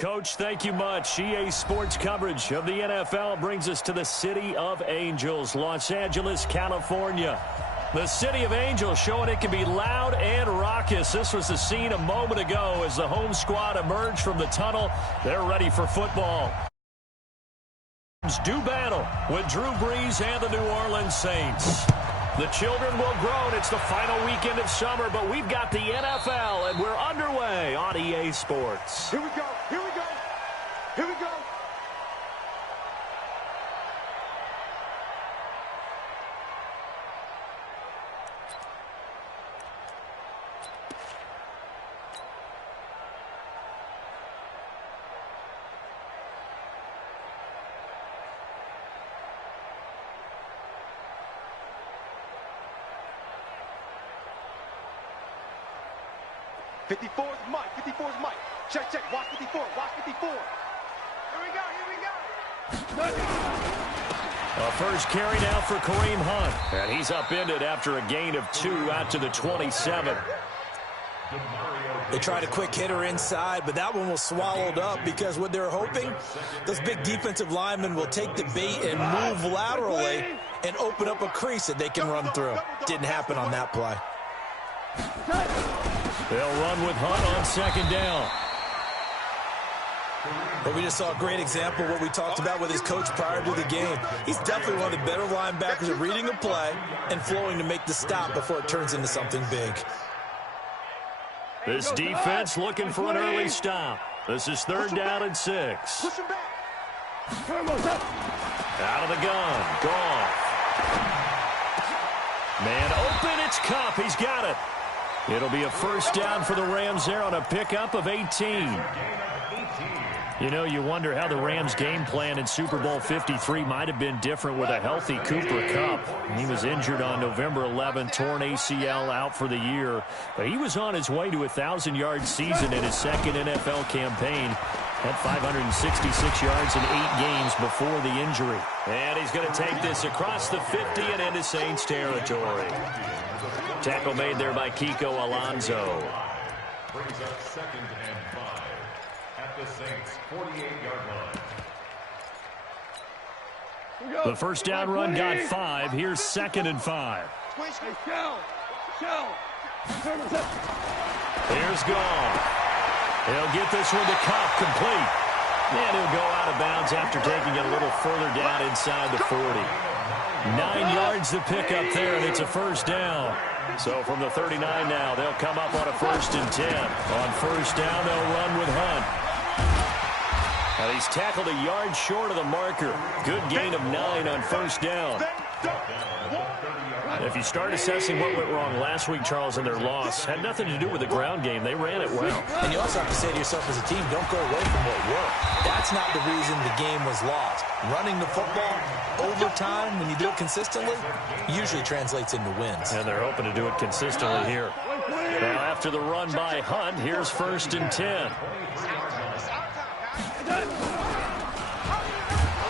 Coach, thank you much. EA Sports coverage of the NFL brings us to the City of Angels, Los Angeles, California. The City of Angels showing it can be loud and raucous. This was the scene a moment ago as the home squad emerged from the tunnel. They're ready for football. Do battle with Drew Brees and the New Orleans Saints. The children will groan. It's the final weekend of summer, but we've got the NFL, and we're underway on EA Sports. Here we go. Here we go. Here we go. '54's Mike. 54's Mike. Check, check. Watch 54. Watch 54. Here we go. Here we go. A first carry now for Kareem Hunt. And he's upended after a gain of 2 out to the 27. They tried a quick hitter inside, but that one was swallowed up because what they're hoping, those big defensive linemen will take the bait and move laterally and open up a crease that they can run through. Didn't happen on that play. They'll run with Hunt on second down. But we just saw a great example of what we talked about with his coach prior to the game. He's definitely one of the better linebackers at reading a play and flowing to make the stop before it turns into something big. This defense looking for an early stop. This is 3rd down and 6. Out of the gun. Gone. Man open. It's Kupp. He's got it. It'll be a first down for the Rams there on a pickup of 18. You know, you wonder how the Rams' game plan in Super Bowl 53 might have been different with a healthy Cooper Kupp. He was injured on November 11th, torn ACL, out for the year. But he was on his way to a 1,000-yard season in his second NFL campaign. Had 566 yards in 8 games before the injury. And he's going to take this across the 50 and into Saints territory. Tackle made there by Kiko Alonso. Brings up 2nd and 5 at the Saints 48-yard line. The first down run got 5. Here's 2nd and 5. Here's Gone. He'll get this one to Kupp, complete. And he'll go out of bounds after taking it a little further down inside the 40. 9 yards to pick up there, and it's a first down. So from the 39 now, they'll come up on a 1st and 10. On first down, they'll run with Hunt. And he's tackled a yard short of the marker. Good gain of 9 on first down. If you start assessing what went wrong last week, Charles, in their loss, had nothing to do with the ground game. They ran it well. And you also have to say to yourself as a team, don't go away from what worked. That's not the reason the game was lost. Running the football, overtime, when you do it consistently, usually translates into wins. And they're hoping to do it consistently here. Now, after the run by Hunt, here's 1st and 10.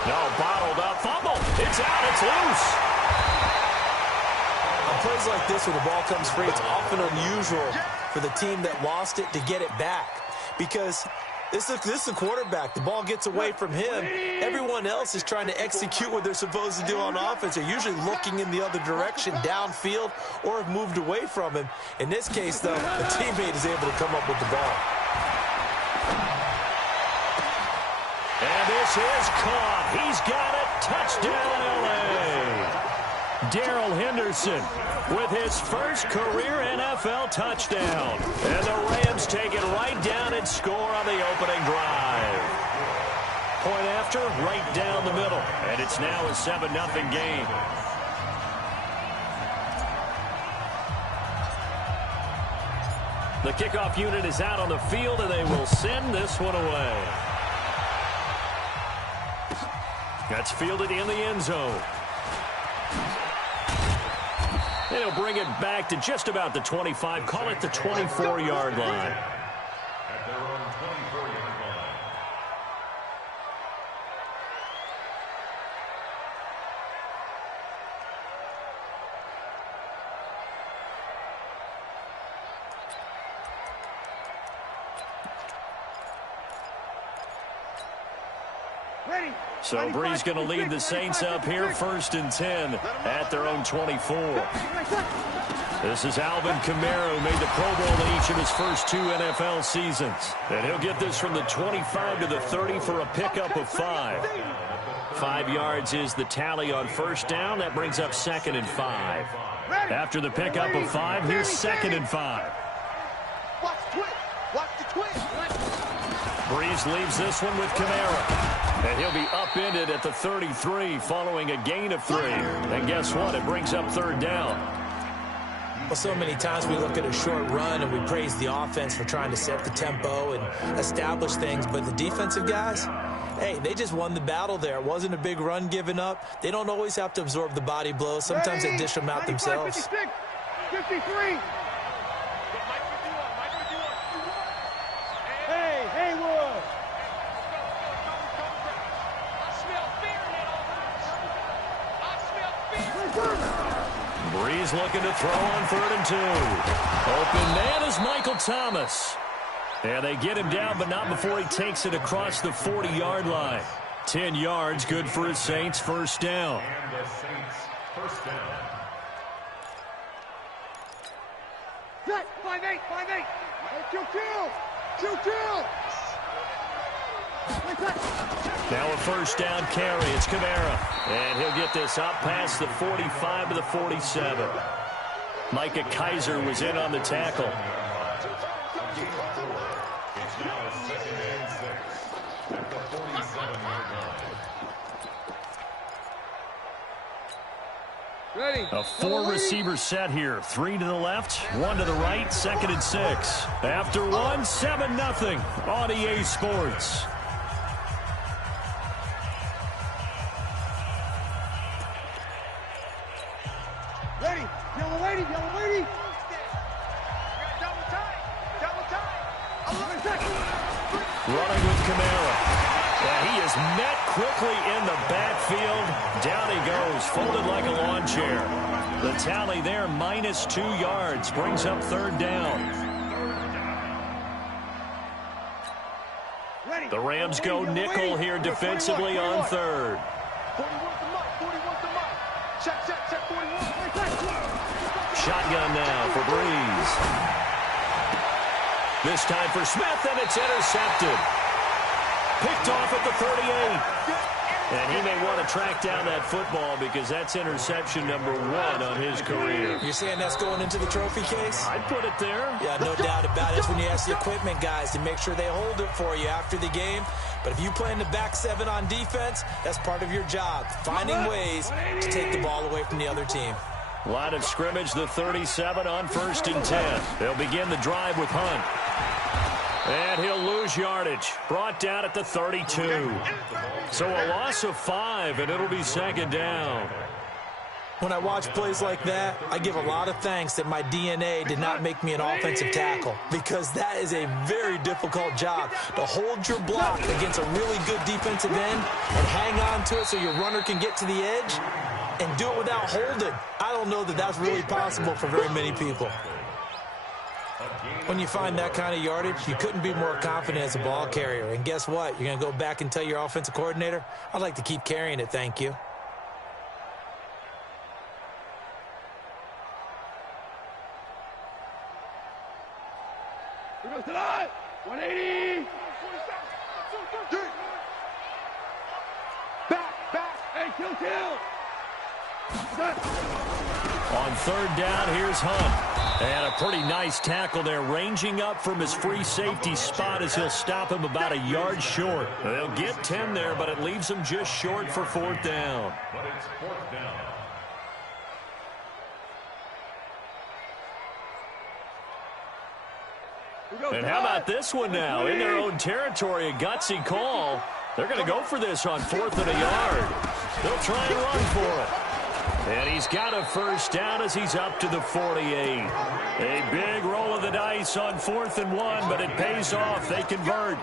No, bottled up, fumble. It's out, it's loose. On plays like this where the ball comes free, it's often unusual for the team that lost it to get it back. Because this is the quarterback. The ball gets away from him. Everyone else is trying to execute what they're supposed to do on offense. They're usually looking in the other direction, downfield, or have moved away from him. In this case, though, the teammate is able to come up with the ball. And this is caught. He's got it. Touchdown, L.A. Darrell Henderson with his first career NFL touchdown. And the Rams take it right down and score on the opening drive. Point after, right down the middle. And it's now a 7-0 game. The kickoff unit is out on the field, and they will send this one away. That's fielded in the end zone. They'll bring it back to just about the 25. Call it the 24-yard line. At their own 24-yard line. So Bree's going to lead the Saints up here, 1st and 10 at their own 24. This is Alvin Kamara, who made the Pro Bowl in each of his first 2 NFL seasons. And he'll get this from the 25 to the 30 for a pickup of 5. 5 yards is the tally on 1st down. That brings up 2nd and 5. After the pickup of 5, here's 2nd and 5. Watch the twist. Watch the twist. Breeze leaves this one with Kamara. And he'll be upended at the 33 following a gain of 3. And guess what? It brings up 3rd down. Well, so many times we look at a short run and we praise the offense for trying to set the tempo and establish things. But the defensive guys, hey, they just won the battle there. It wasn't a big run given up. They don't always have to absorb the body blows. Sometimes they dish them out themselves. 56, 53. Hey, Haywood. Breeze looking to throw on 3rd and 2. Open man is Michael Thomas. And they get him down, but not before he takes it across the 40-yard line. 10 yards, good for his Saints, 1st down. And the Saints, 1st down. Set, 5-8, 5-8. Kill. Now a 1st down carry. It's Kamara. And he'll get this up past the 45 to the 47. Micah Kaiser was in on the tackle. It's now a 2nd and 6 at the 47-yard line. Ready. A 4-receiver set here. 3 to the left, 1 to the right, 2nd and 6. After 1, 7-0 on EA Sports. Ready. Yellow lady. Double time. Running with Kamara. Yeah, he is met quickly in the backfield. Down he goes, folded like a lawn chair. The tally there, -2 yards, brings up 3rd down. The Rams go nickel here defensively on 3rd. 41 to Mike. Check, 41. Shotgun now for Breeze. This time for Smith, and it's intercepted. Picked off at the 38. And he may want to track down that football because that's interception number 1 on his career. You're saying that's going into the trophy case? I'd put it there. Yeah, no doubt about it. That's when you ask the equipment guys to make sure they hold it for you after the game. But if you play in the back 7 on defense, that's part of your job, finding ways to take the ball away from the other team. Line of scrimmage, the 37 on 1st and 10. They'll begin the drive with Hunt. And he'll lose yardage. Brought down at the 32. So a loss of 5, and it'll be 2nd down. When I watch plays like that, I give a lot of thanks that my DNA did not make me an offensive tackle, because that is a very difficult job, to hold your block against a really good defensive end and hang on to it so your runner can get to the edge and do it without holding. I don't know that that's really possible for very many people. When you find that kind of yardage, you couldn't be more confident as a ball carrier. And guess what? You're going to go back and tell your offensive coordinator, I'd like to keep carrying it, thank you. Here goes to the 180. Back. Hey, kill. On 3rd down, here's Hunt. And a pretty nice tackle there, ranging up from his free safety spot as he'll stop him about a yard short. They'll get 10 there, but it leaves him just short for 4th down. But it's 4th down. And how about this one now? In their own territory, a gutsy call. They're going to go for this on 4th and a yard. They'll try and run for it. And he's got a 1st down as he's up to the 48. A big roll of the dice on 4th and 1, but it pays off. They convert.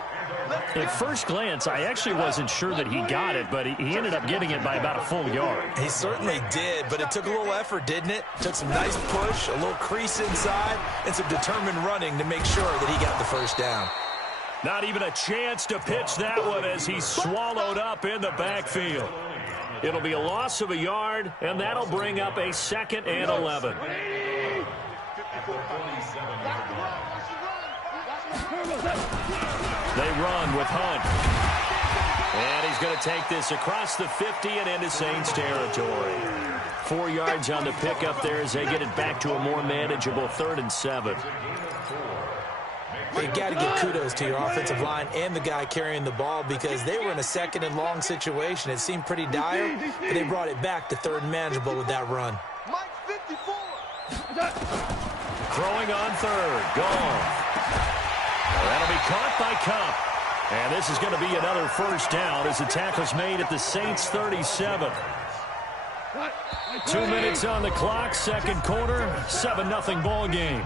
At first glance, I actually wasn't sure that he got it, but he ended up getting it by about a full yard. He certainly did, but it took a little effort, didn't it? Took some nice push, a little crease inside, and some determined running to make sure that he got the 1st down. Not even a chance to pitch that one as he's swallowed up in the backfield. It'll be a loss of a yard, and that'll bring up a 2nd and 11. They run with Hunt. And he's going to take this across the 50 and into Saints territory. 4 yards on the pickup there as they get it back to a more manageable 3rd and 7. You got to give kudos to your offensive line and the guy carrying the ball because they were in a 2nd and long situation. It seemed pretty dire, but they brought it back to 3rd and manageable with that run. Throwing on 3rd. Gone. That'll be caught by Cup. And this is going to be another 1st down as the tackle's made at the Saints 37. 2 minutes on the clock, 2nd quarter, 7-0 ball game.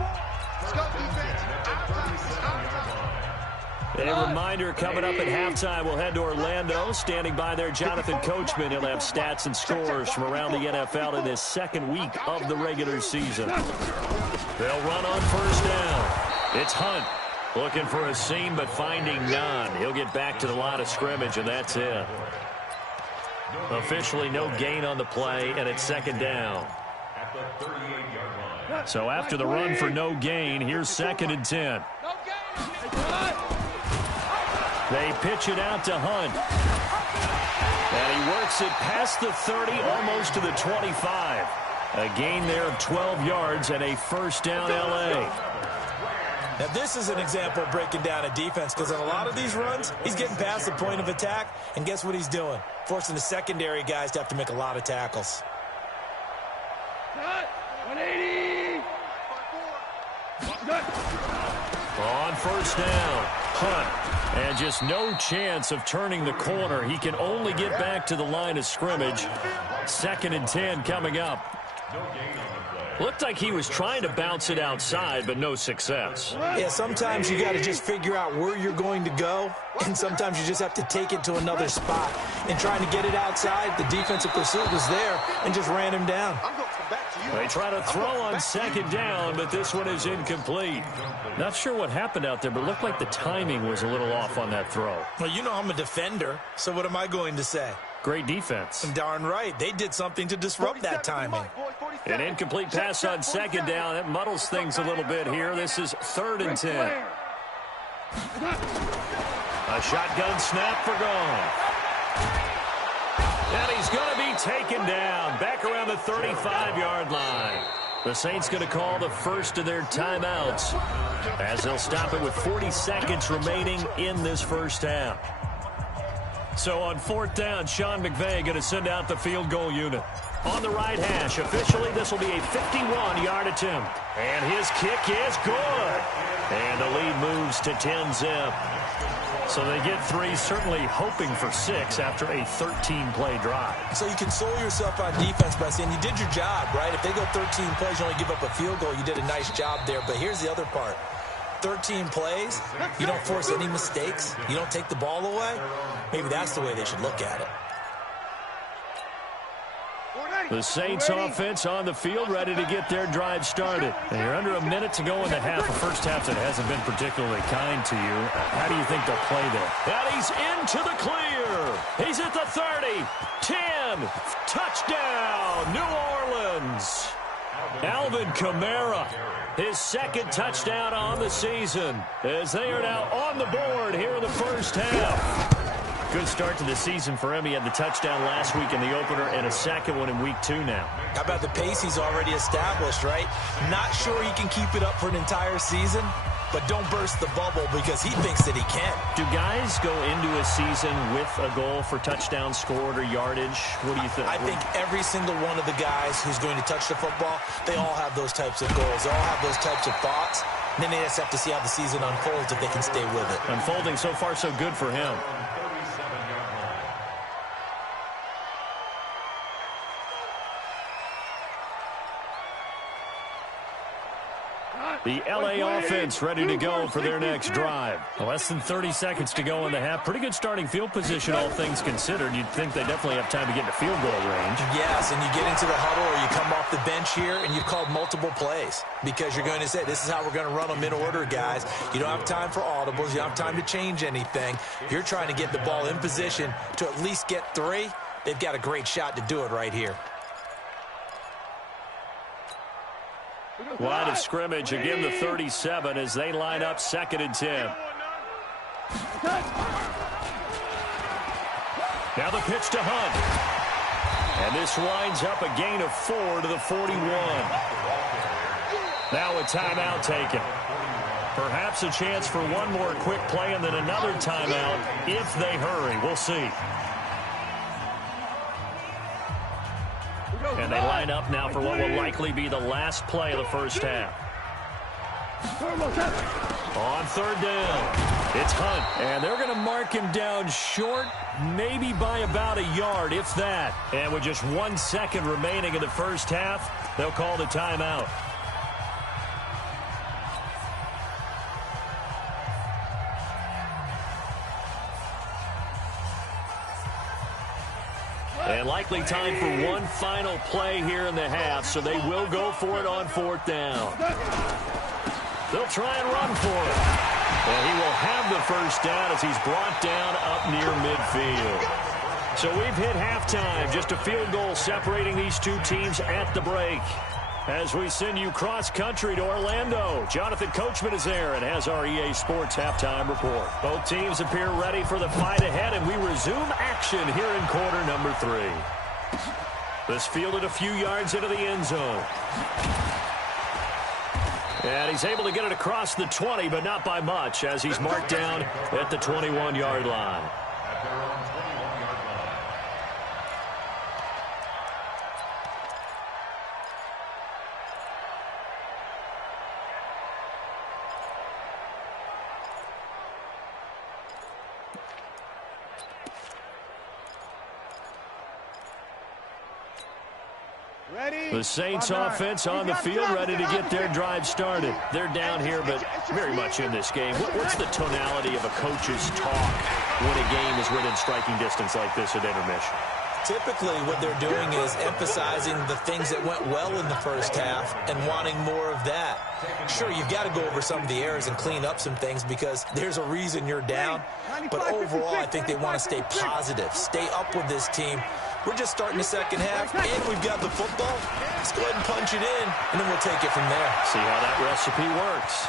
A reminder coming up at halftime, we'll head to Orlando. Standing by there, Jonathan Coachman. He'll have stats and scores from around the NFL in this 2nd week of the regular season. They'll run on 1st down. It's Hunt. Looking for a seam, but finding none. He'll get back to the line of scrimmage, and that's it. Officially no gain on the play, and it's 2nd down. So after the run for no gain, here's 2nd and 10. They pitch it out to Hunt. And he works it past the 30, almost to the 25. A gain there of 12 yards and a 1st down L.A. Now, this is an example of breaking down a defense because on a lot of these runs, he's getting past the point of attack, and guess what he's doing? Forcing the secondary guys to have to make a lot of tackles. 180. On 1st down, Hunt. And just no chance of turning the corner. He can only get back to the line of scrimmage. 2nd and 10 coming up. Looked like he was trying to bounce it outside, but no success. Yeah, sometimes you got to just figure out where you're going to go, and sometimes you just have to take it to another spot. And trying to get it outside, the defensive pursuit was there and just ran him down. They try to throw on 2nd down, but this one is incomplete. Not sure what happened out there, but it looked like the timing was a little off on that throw. Well, you know I'm a defender, so what am I going to say? Great defense. Darn right. They did something to disrupt that timing. An incomplete pass on 2nd down. That muddles things a little bit here. This is 3rd and 10. A shotgun snap for gone. And he's going to be taken down back around the 35-yard line. The Saints going to call the first of their timeouts as they'll stop it with 40 seconds remaining in this 1st half. So on 4th down, Sean McVay going to send out the field goal unit. On the right hash, officially this will be a 51-yard attempt. And his kick is good. And the lead moves to 10-zip. So they get 3, certainly hoping for 6 after a 13-play drive. So you console yourself on defense by saying you did your job, right? If they go 13 plays, you only give up a field goal, you did a nice job there. But here's the other part. 13 plays, you don't force any mistakes, you don't take the ball away. Maybe that's the way they should look at it. The Saints offense on the field, ready to get their drive started. And you're under a minute to go in the half, a first half that hasn't been particularly kind to you. How do you think they'll play there? And he's into the clear. He's at the 30, 10, touchdown, New Orleans. Alvin Kamara, his 2nd touchdown on the season, as they are now on the board here in the 1st half. Good start to the season for him. He had the touchdown last week in the opener and a 2nd one in week 2 now. How about the pace he's already established, right? Not sure he can keep it up for an entire season, but don't burst the bubble because he thinks that he can. Do guys go into a season with a goal for touchdowns scored or yardage? What do you think? I think every single one of the guys who's going to touch the football, they all have those types of goals. They all have those types of thoughts. And then they just have to see how the season unfolds if they can stay with it. Unfolding so far so good for him. The LA offense ready to go for their next drive. Less than 30 seconds to go in the half. Pretty good starting field position, all things considered. You'd think they definitely have time to get into field goal range. Yes, and you get into the huddle or you come off the bench here and you've called multiple plays because you're going to say, this is how we're going to run them in order, guys. You don't have time for audibles. You don't have time to change anything. You're trying to get the ball in position to at least get 3. They've got a great shot to do it right here. Line of scrimmage, again the 37 as they line up 2nd and 10. Now the pitch to Hunt. And this winds up a gain of 4 to the 41. Now a timeout taken. Perhaps a chance for one more quick play and then another timeout if they hurry. We'll see. And they line up now for what will likely be the last play of the first half. On 3rd down, it's Hunt. And they're going to mark him down short, maybe by about a yard, if that. And with just 1 second remaining in the first half, they'll call the timeout. And likely time for one final play here in the half, so they will go for it on 4th down. They'll try and run for it. And he will have the first down as he's brought down up near midfield. So we've hit halftime, just a field goal separating these two teams at the break. As we send you cross-country to Orlando, Jonathan Coachman is there and has our EA Sports halftime report. Both teams appear ready for the fight ahead, and we resume action here in quarter number 3. This fielded a few yards into the end zone. And he's able to get it across the 20, but not by much, as he's marked down at the 21-yard line. The Saints offense on the field, ready to get their drive started. They're down here, but very much in this game. What's the tonality of a coach's talk when a game is within striking distance like this at intermission? Typically, what they're doing is emphasizing the things that went well in the first half and wanting more of that. Sure, you've got to go over some of the errors and clean up some things because there's a reason you're down. But overall, I think they want to stay positive, stay up with this team. We're just starting the second half, and we've got the football. Let's go ahead and punch it in, and then we'll take it from there. See how that recipe works.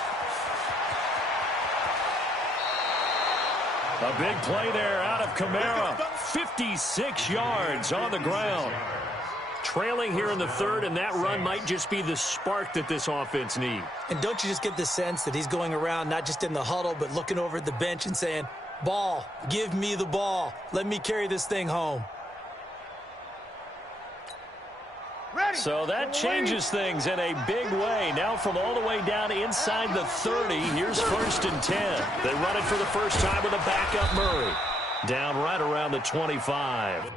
A big play there out of Kamara. 56 yards on the ground. Trailing here in the 3rd, and that run might just be the spark that this offense needs. And don't you just get the sense that he's going around not just in the huddle, but looking over at the bench and saying, ball, give me the ball. Let me carry this thing home. So that changes things in a big way. Now from all the way down inside the 30, here's 1st and 10. They run it for the first time with a backup Murray. Down right around the 25.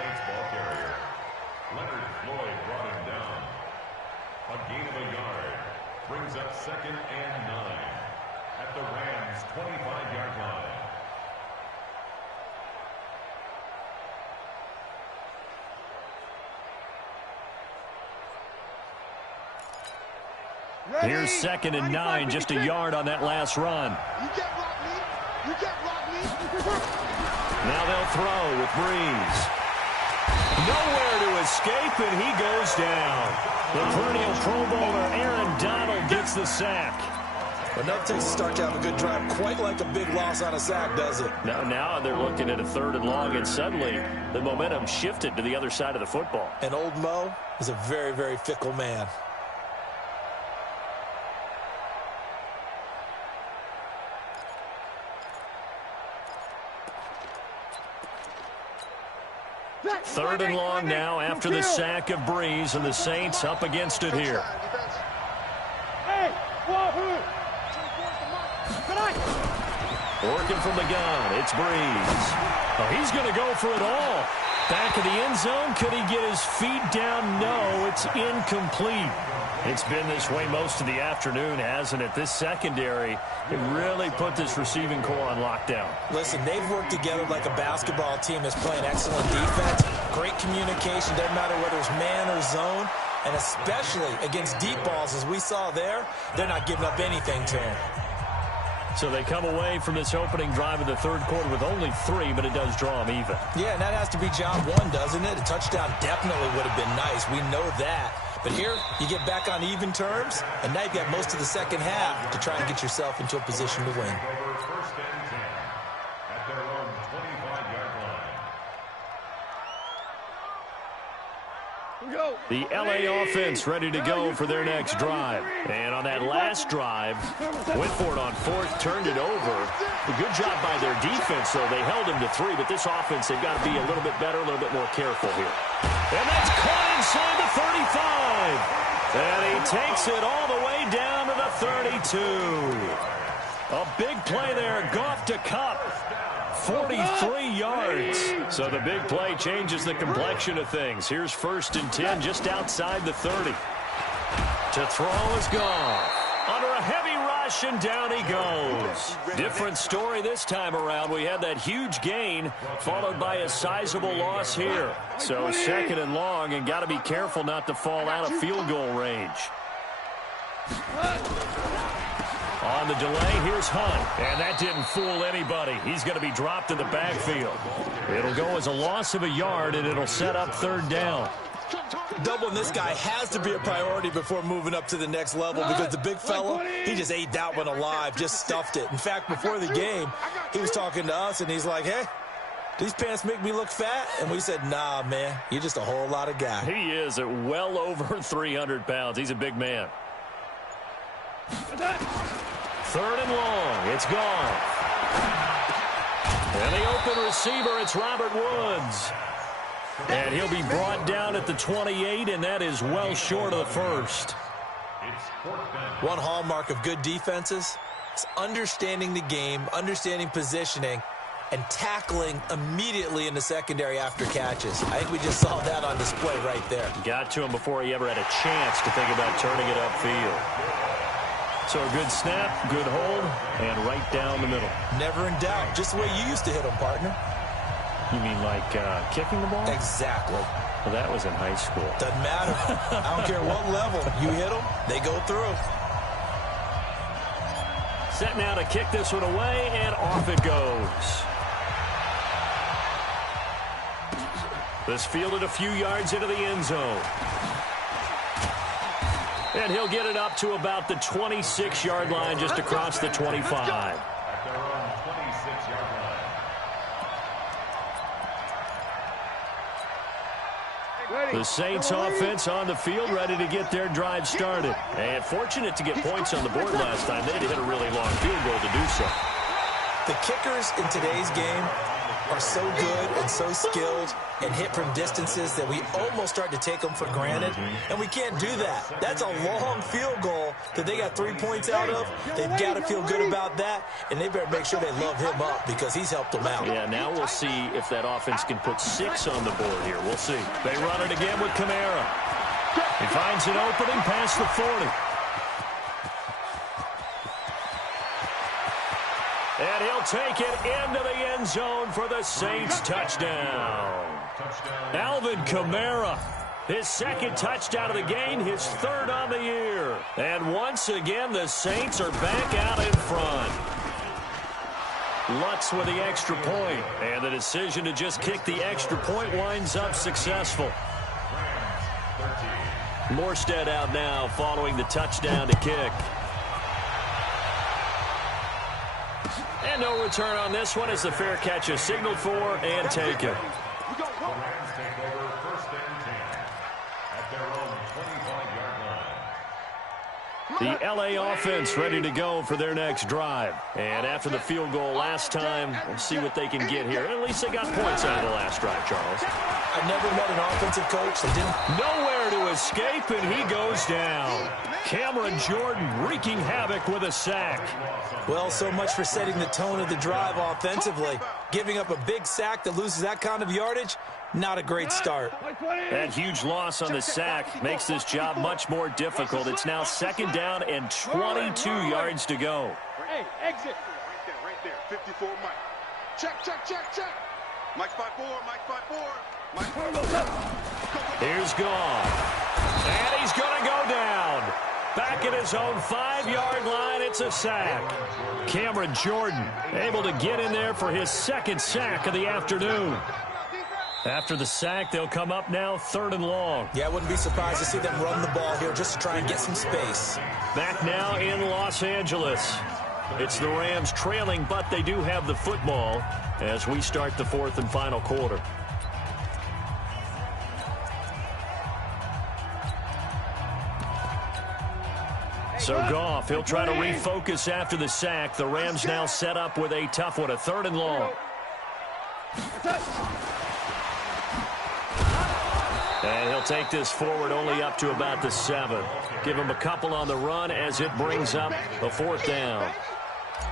Saints ball carrier. Leonard Floyd brought him down. A gain of a yard. Brings up 2nd and 9 at the Rams' 25-yard line. Here's 2nd and 9, just a yard on that last run. You can't rock me. You can't rock me. Now they'll throw with Breeze. Nowhere to escape, and he goes down. The perennial Pro Bowler Aaron Donald gets the sack. But nothing takes a start to have a good drive quite like a big loss on a sack, does it? Now they're looking at a 3rd and long, and suddenly the momentum shifted to the other side of the football. And old Mo is a very, very fickle man. Third and long now after the sack of Breeze, and the Saints up against it here. Working from the gun, it's Breeze. Oh, he's going to go for it all. Back of the end zone, could he get his feet down? No, it's incomplete. It's been this way most of the afternoon, hasn't it? This secondary, it really put this receiving core on lockdown. Listen, they've worked together like a basketball team that's playing excellent defense. Great communication, doesn't matter whether it's man or zone. And especially against deep balls, as we saw there, they're not giving up anything to them. So they come away from this opening drive of the 3rd quarter with only 3, but it does draw them even. Yeah, and that has to be job 1, doesn't it? A touchdown definitely would have been nice. We know that. But here, you get back on even terms, and now you've got most of the second half to try and get yourself into a position to win. Over 1st and 10 at their own 25-yard line. The LA offense ready to go for their next drive. And on that last drive, went for it on 4th, turned it over. A good job by their defense, though. They held him to 3, but this offense, they've got to be a little bit better, a little bit more careful here. And that's caught inside the 35. And he takes it all the way down to the 32. A big play there, Goff to Kupp. 43 yards. So the big play changes the complexion of things. Here's 1st and 10 just outside the 30. To throw is Goff. Under a heavy rush, and down he goes. Different story this time around. We had that huge gain followed by a sizable loss here. So 2nd and long, and got to be careful not to fall out of field goal range. On the delay, here's Hunt. And that didn't fool anybody. He's going to be dropped in the backfield. It'll go as a loss of a yard, and it'll set up 3rd down. Doubling this guy has to be a priority before moving up to the next level, because the big fella, he just ate that one alive, just stuffed it. In fact, before the game, he was talking to us, and he's like, hey, these pants make me look fat? And we said, nah, man, you're just a whole lot of guy. He is at well over 300 pounds. He's a big man. 3rd and long. It's gone. And the open receiver, it's Robert Woods. And he'll be brought down at the 28, and that is well short of the 1st. One hallmark of good defenses is understanding the game, understanding positioning, and tackling immediately in the secondary after catches. I think we just saw that on display right there. Got to him before he ever had a chance to think about turning it upfield. So a good snap, good hold, and right down the middle. Never in doubt. Just the way you used to hit them, partner. You mean like kicking the ball? Exactly. Well, that was in high school. Doesn't matter. I don't care what level. You hit them, they go through. Set now to kick this one away, and off it goes. This fielded a few yards into the end zone. And he'll get it up to about the 26-yard line, just across the 25. The Saints offense on the field, ready to get their drive started. And fortunate to get points on the board last time. They had to hit a really long field goal to do so. The kickers in today's game, are so good and so skilled and hit from distances that we almost start to take them for granted, and we can't do that. That's a long field goal that they got 3 points out of. They've got to feel good about that, and they better make sure they love him up because he's helped them out. Yeah, now we'll see if that offense can put 6 on the board here. We'll see. They run it again with Kamara. He finds an opening past the 40. And he'll take it into the end zone for the Saints touchdown. Alvin Kamara, his second touchdown of the game, his third on the year. And once again, the Saints are back out in front. Lutz with the extra point, and the decision to just kick the extra point winds up successful. Morstead out now following the touchdown to kick. And no return on this one as the fair catch is signaled for and taken. The Rams take over 1st and 10 at their own 25-yard line. The L.A. offense ready to go for their next drive. And after the field goal last time, we'll see what they can get here. At least they got points out of the last drive, Charles. I never met an offensive coach that didn't. Nowhere to escape, and he goes down. Cameron Jordan wreaking havoc with a sack. Well, so much for setting the tone of the drive offensively. Giving up a big sack that loses that kind of yardage, not a great start. That huge loss on the sack makes this job much more difficult. It's now 2nd down and 22 yards to go. Hey, exit. Right there. 54 Mike. Check. Mike 5-4, Mike 5-4. Here's Goff. And he's going to go down. Back at his own 5-yard line, it's a sack. Cameron Jordan able to get in there for his 2nd sack of the afternoon. After the sack, they'll come up now 3rd and long. Yeah, I wouldn't be surprised to see them run the ball here just to try and get some space. Back now in Los Angeles. It's the Rams trailing, but they do have the football as we start the 4th and final quarter. So Goff, he'll try to refocus after the sack. The Rams now set up with a tough one, a 3rd and long. And he'll take this forward only up to about the 7. Give him a couple on the run as it brings up a 4th down.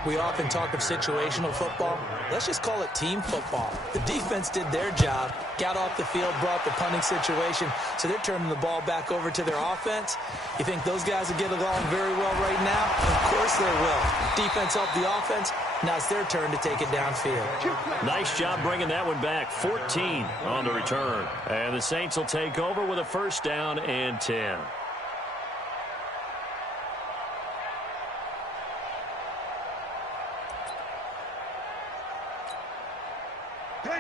We often talk of situational football. Let's just call it team football. The defense did their job, got off the field, brought the punting situation, so they're turning the ball back over to their offense. You think those guys will get along very well right now? Of course they will. Defense helped the offense. Now it's their turn to take it downfield. Nice job bringing that one back. 14 on the return. And the Saints will take over with a 1st down and 10.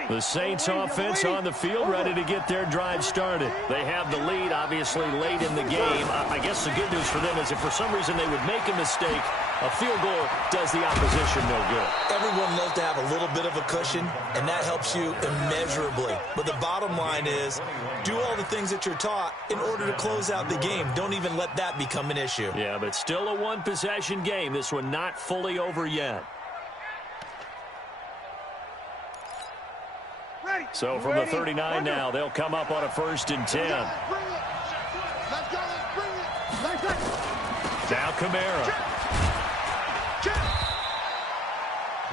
The Saints offense on the field ready to get their drive started. They have the lead, obviously, late in the game. I guess the good news for them is if for some reason they would make a mistake, a field goal does the opposition no good. Everyone loves to have a little bit of a cushion, and that helps you immeasurably. But the bottom line is, do all the things that you're taught in order to close out the game. Don't even let that become an issue. Yeah, but still a one-possession game. This one not fully over yet. So from the 39 now, they'll come up on a 1st and 10. Now Kamara.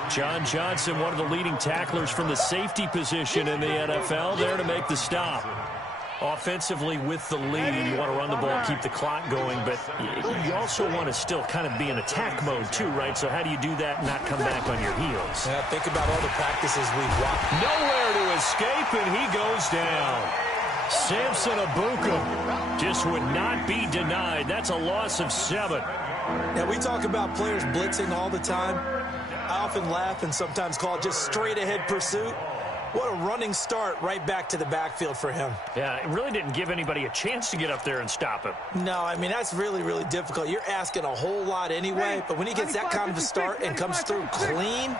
John Johnson, one of the leading tacklers from the safety position in the NFL, there to make the stop. Offensively with the lead, you want to run the ball, keep the clock going, but you also want to still kind of be in attack mode too, right? So how do you do that and not come back on your heels? Yeah, think about all the practices we've watched. Nowhere to escape, and he goes down. Samson Abuka just would not be denied. That's a loss of 7. Now, we talk about players blitzing all the time. I often laugh and sometimes call it just straight-ahead pursuit. What a running start right back to the backfield for him. Yeah, it really didn't give anybody a chance to get up there and stop him. No, I mean, that's really, really difficult. You're asking a whole lot anyway, but when he gets that kind of a start and comes through clean,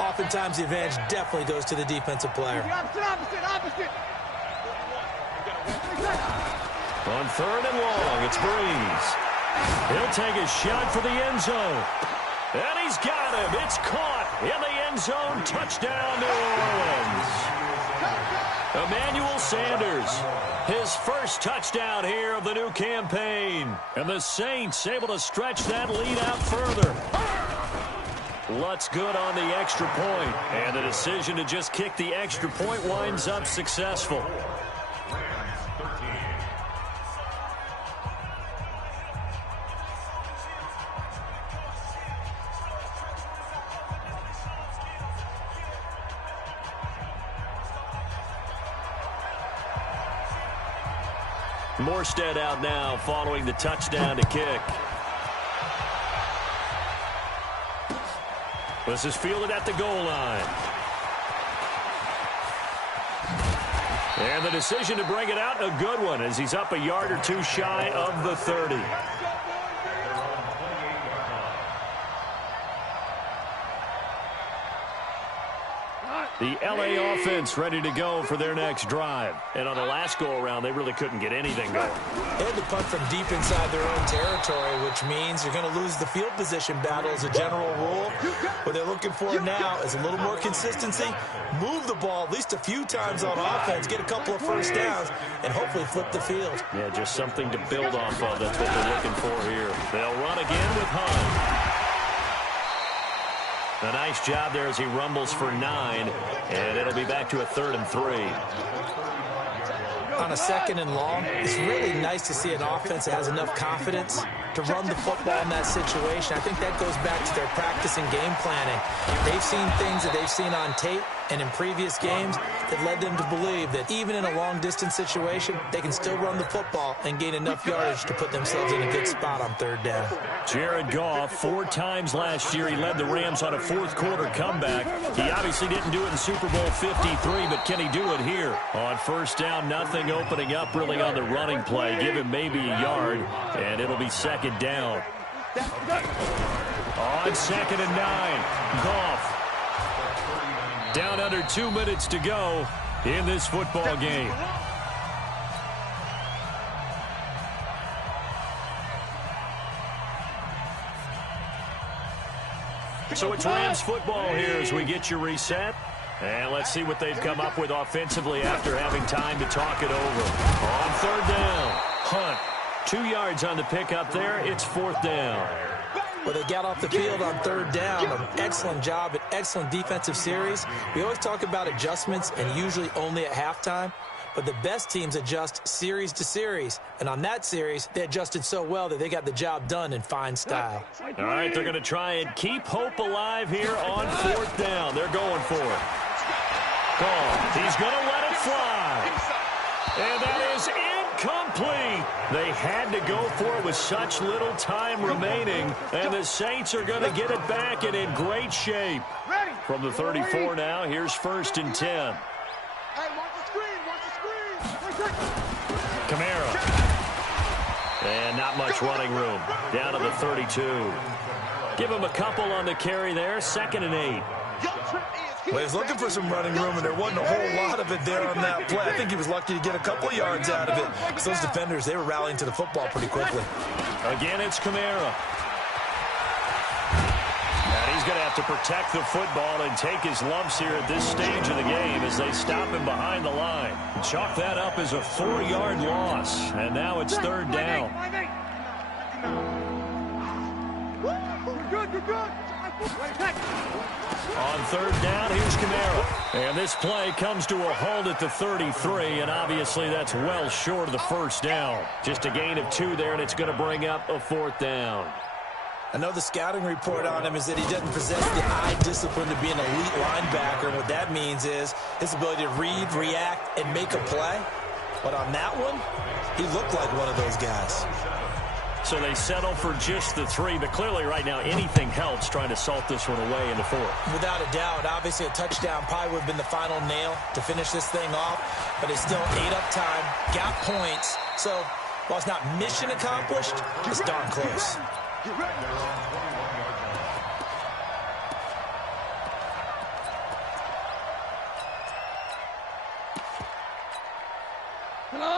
oftentimes the advantage definitely goes to the defensive player. Opposite. On 3rd and long, it's Breeze. He'll take a shot for the end zone. And he's got him. It's caught in the end end zone. Touchdown, New Orleans. Emmanuel Sanders, his first touchdown here of the new campaign. And the Saints able to stretch that lead out further. Lutz good on the extra point. And the decision to just kick the extra point winds up successful. Morstead out now following the touchdown to kick. This is fielded at the goal line. And the decision to bring it out, a good one, as he's up a yard or two shy of the 30. The LA offense ready to go for their next drive. And on the last go-around, they really couldn't get anything going. They had to punt from deep inside their own territory, which means you're going to lose the field position battle as a general rule. What they're looking for now is a little more consistency, move the ball at least a few times on offense, get a couple of first downs, and hopefully flip the field. Yeah, just something to build off of. That's what they're looking for here. They'll run again with Hunt. A nice job there as he rumbles for 9, and it'll be back to a 3rd and 3. On a 2nd and long, it's really nice to see an offense that has enough confidence to run the football in that situation. I think that goes back to their practice and game planning. They've seen things that they've seen on tape and in previous games that led them to believe that even in a long-distance situation, they can still run the football and gain enough yardage to put themselves in a good spot on 3rd down. Jared Goff, 4 times last year, he led the Rams on a fourth-quarter comeback. He obviously didn't do it in Super Bowl 53, but can he do it here? On 1st down, nothing opening up really on the running play. Give him maybe a yard, and it'll be 2nd down. On 2nd and 9, Goff. Down under 2 minutes to go in this football game. So it's Rams football here as we get you reset. And let's see what they've come up with offensively after having time to talk it over. On 3rd down, Hunt. 2 yards on the pickup there. It's 4th down. Well, they got off the field on 3rd down. An excellent job, an excellent defensive series. We always talk about adjustments and usually only at halftime. But the best teams adjust series to series. And on that series, they adjusted so well that they got the job done in fine style. All right, they're going to try and keep hope alive here on 4th down. They're going for it. Goff, he's going to let it fly. And that is incomplete. They had to go for it with such little time remaining. And the Saints are going to get it back and in great shape. From the 34 now, here's 1st and 10. Kamara. And not much running room. Down to the 32. Give him a couple on the carry there. 2nd and 8. Well, he was looking for some running room, and there wasn't a whole lot of it there on that play. I think he was lucky to get a couple of yards out of it, because those defenders, they were rallying to the football pretty quickly. Again, it's Kamara. And he's going to have to protect the football and take his lumps here at this stage of the game as they stop him behind the line. Chalk that up as a 4-yard loss, and now it's 3rd down. You're good. On 3rd down, here's Kamara. And this play comes to a halt at the 33, and obviously that's well short of the 1st down. Just a gain of 2 there, and it's going to bring up a 4th down. I know the scouting report on him is that he doesn't possess the eye discipline to be an elite linebacker. What that means is his ability to read, react, and make a play. But on that one, he looked like one of those guys. So they settle for just the 3, but clearly right now anything helps trying to salt this one away in the 4th. Without a doubt, obviously a touchdown probably would have been the final nail to finish this thing off, but it's still ate up time, got points. So while it's not mission accomplished, it's darn close.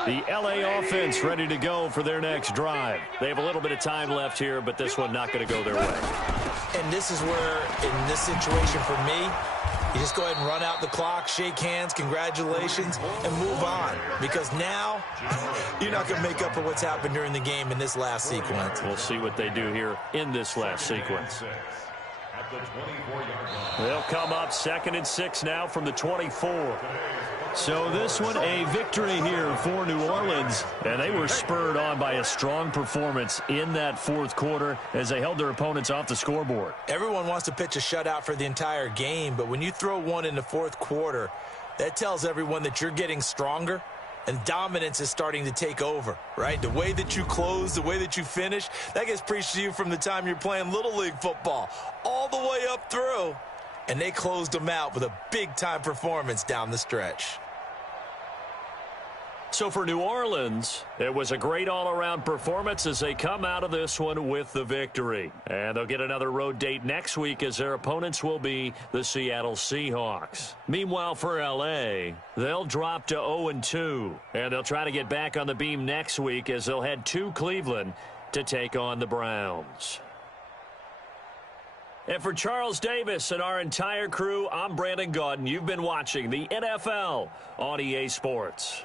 The LA offense ready to go for their next drive. They have a little bit of time left here, but this one not going to go their way. And this is where, in this situation for me, You just go ahead and run out the clock, shake hands, congratulations, and move on. Because now, you're not going to make up for what's happened during the game in this last sequence. We'll see what they do here in this last sequence. They'll come up 2nd and 6 now from the 24. So this one, a victory here for New Orleans. And they were spurred on by a strong performance in that fourth quarter as they held their opponents off the scoreboard. Everyone wants to pitch a shutout for the entire game, but when you throw one in the fourth quarter, that tells everyone that you're getting stronger and dominance is starting to take over, right? The way that you close, the way that you finish, that gets preached to you from the time you're playing Little League football all the way up through. And they closed them out with a big-time performance down the stretch. So for New Orleans, it was a great all-around performance as they come out of this one with the victory. And they'll get another road date next week as their opponents will be the Seattle Seahawks. Meanwhile, for L.A., they'll drop to 0-2. And they'll try to get back on the beam next week as they'll head to Cleveland to take on the Browns. And for Charles Davis and our entire crew, I'm Brandon Gaudin. You've been watching the NFL on EA Sports.